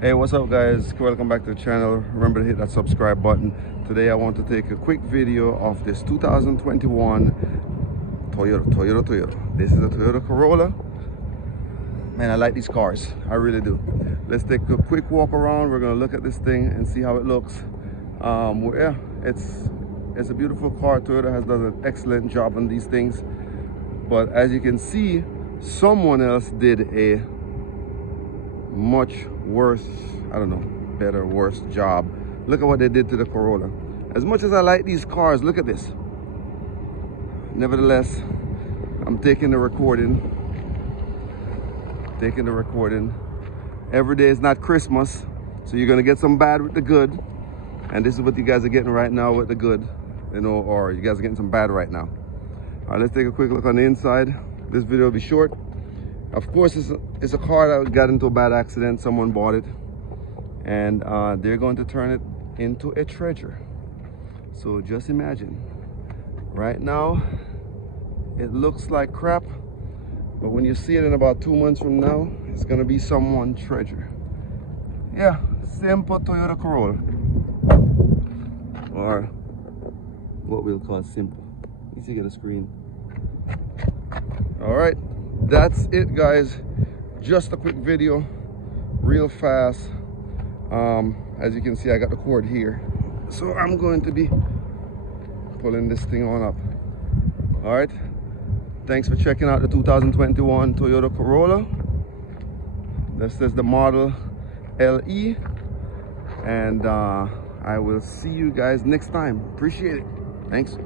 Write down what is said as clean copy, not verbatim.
Hey, what's up guys? Welcome back to the channel. Remember to hit that subscribe button. Today I want to take a quick video of this 2021 Toyota. This is a Toyota Corolla. Man, I like these cars. I really do. Let's take a quick walk around. We're gonna look at this thing and see how it looks. Yeah, it's a beautiful car. Toyota has done an excellent job on these things. But as you can see, someone else did a much worse, I don't know, better, worse job. Look at what they did to the Corolla. As much as I like these cars, look at this. Nevertheless, I'm taking the recording. Every day is not Christmas, so you're gonna get some bad with the good. And this is what you guys are getting right now with the good, you know, or you guys are getting some bad right now. All right, let's take a quick look on the inside. This video will be short. Of course, it's a car that got into a bad accident. Someone bought it, and they're going to turn it into a treasure. So just imagine. Right now, it looks like crap, but when you see it in about 2 months from now, it's gonna be someone's treasure. Yeah, simple Toyota Corolla, or what we'll call simple. You see, get a screen. All right. That's it guys, just a quick video, real fast. As you can see, I got the cord here, so I'm going to be pulling this thing on up. All right, thanks for checking out the 2021 Toyota Corolla. This is the model LE, and I will see you guys next time. Appreciate it. Thanks.